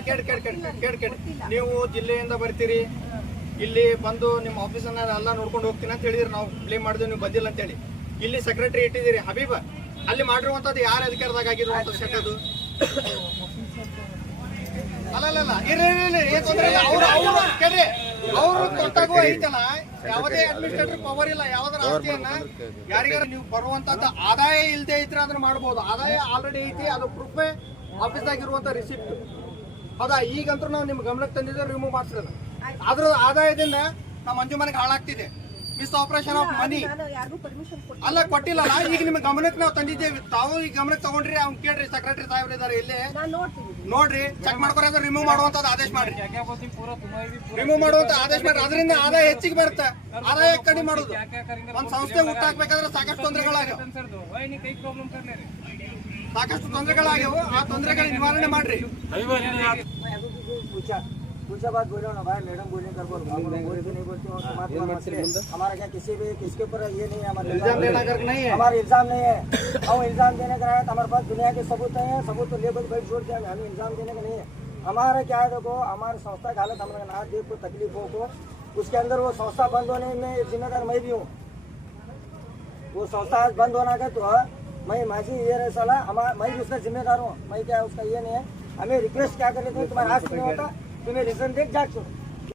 S1: ಕೇಳಿ ಕೇಳಿ ಕೇಳಿ ಕೇಳಿ ಕೇಳಿ. ನೀವು ಜಿಲ್ಲೆಯಿಂದ ಬರ್ತೀರಿ? ಇಲ್ಲಿ ಬಂದು ನಿಮ್ಮ ಆಫೀಸನ್ನ ಎಲ್ಲ ನೋಡ್ಕೊಂಡು ಹೋಗ್ತೀನಿ ಅಂತ ಹೇಳಿದ್ರೆ. ನಾವು ಬ್ಲೇಮ್ ಮಾಡಿದ್ವಿ ನೀವು ಬಂದಿಲ್ಲ ಅಂತ ಹೇಳಿ. ಇಲ್ಲಿ ಸೆಕ್ರೆಟರಿ ಇಟ್ಟಿದ್ದೀರಿ. ಹಬೀಬ ಅಲ್ಲಿ ಮಾಡಿರುವಂತದ್ದು ಯಾರ ಅಧಿಕಾರದಾಗ ಆಗಿರುವಂತ ಸೆಟ್ ಅದು. ಅಲ್ಲ ಅಲ್ಲ ಏನ್ ತೊಂದ್ರೆ ಇಲ್ಲ. ಅವ್ರು ಅವ್ರು ಕೇಳ್ರಿ. ಅವ್ರು ಕೊಟ್ಟಾಗೂ ಐತಲ್ಲ. ಯಾವುದೇ ಅಡ್ಮಿನಿಸ್ಟ್ರೇಟರ್ ಪವರ್ ಇಲ್ಲ. ಯಾವ್ದಾರ ಆಸ್ತಿಯನ್ನ ಯಾರಿಗಾರ ನೀವು ಬರುವಂತದ್ದು ಆದಾಯ ಇಲ್ಲದೆ ಇದ್ರೆ ಅದನ್ನ ಮಾಡ್ಬೋದು. ಆದಾಯ ಆಲ್ರೆಡಿ ಐತಿ. ಅದು ಪ್ರೂಫ್ ಆಫೀಸ್ದಾಗ ಇರುವಂತ ರಿಸಿಪ್ಟ್ ಹೌದಾ? ಈಗಂತೂ ನಾವು ನಿಮ್ ಗಮನಕ್ಕೆ ತಂದಿದ್ರೆ ರಿಮೂವ್ ಮಾಡ್ಸಿರೋದು ಅದ್ರ ಆದಾಯದಿಂದ ನಮ್ಮ ಮಂಜು ಮನೆಗೆ ಹಾಳಾಗ್ತಿದೆ ಮಿಸ್ ಆಪರೇಷನ್ ಆಫ್ ಮನಿ ಅಲ್ಲ ಕೊಟ್ಟಿಲ್ಲ ಈಗ ನಿಮ್ಗೆ ಗಮನಕ್ಕೆ ನಾವು ತಂದಿದ್ದೇವೆ ತಾವು ಈ ಗಮನಕ್ಕೆ ತಗೊಂಡ್ರಿ ಅವ್ನ್ ಕೇಳ್ರಿ ಸೆಕ್ರೆಟರಿ ಸಾಹೇಬ್ರು ಇದಾರೆ ಇಲ್ಲಿ
S2: ನಾನು ನೋಡ್ತೀನಿ
S1: ನೋಡ್ರಿ ಚೆಕ್ ಮಾಡ್ಕೊರಿ ಅಂದ್ರೆ ರಿಮೂವ್ ಮಾಡುವಂತದ್ದು ಆದೇಶ ಮಾಡ್ರಿ ರಿಮೂವ್ ಮಾಡುವಂತ ಆದೇಶ ಮಾಡ್ರಿ ಅದರಿಂದ ಆದಾಯ ಹೆಚ್ಚಿಗೆ ಬರುತ್ತೆ ಆದಾಯ ಕಡಿಮೆ ಮಾಡುದು ಒಂದ್ ಸಂಸ್ಥೆ ಹುಟ್ಟಾಕ್ಬೇಕಾದ್ರೆ ಸಾಕಷ್ಟು ತೊಂದರೆಗಳಾಗ್ಯಾವ ಸಾಕಷ್ಟು ತೊಂದರೆಗಳಾಗ್ಯಾವ ಆ ತೊಂದರೆಗಳ ನಿವಾರಣೆ ಮಾಡ್ರಿ
S3: उनसे बात बोलो ना भाई मैडम कर बोल बोल के नहीं बोलते हमारा क्या किसी भी किसके ऊपर ये नहीं है हमारे
S1: इल्ज़ाम नहीं है।
S3: हमारा इल्ज़ाम नहीं है। हम इल्ज़ाम देने का है हमारे पास दुनिया के सबूत सबूत तो लेकर भाई छोड़ दिया इल्ज़ाम देने का नहीं है। हमारा क्या है देखो हमारे संस्था का हालत हमारे ना देख को तकलीफ़ हो को। उसके अंदर वो संस्था बंद होने में जिम्मेदार मैं भी हूँ। वो संस्था आज बंद होना का तो हाँ, मैं माजी ये रहे सलाह मैं भी उसका जिम्मेदार हूँ। मैं क्या उसका ये नहीं है। हमें रिक्वेस्ट क्या कर लेते हैं तुम्हारा आज नहीं होता? તમે રિઝન દે જાગશો.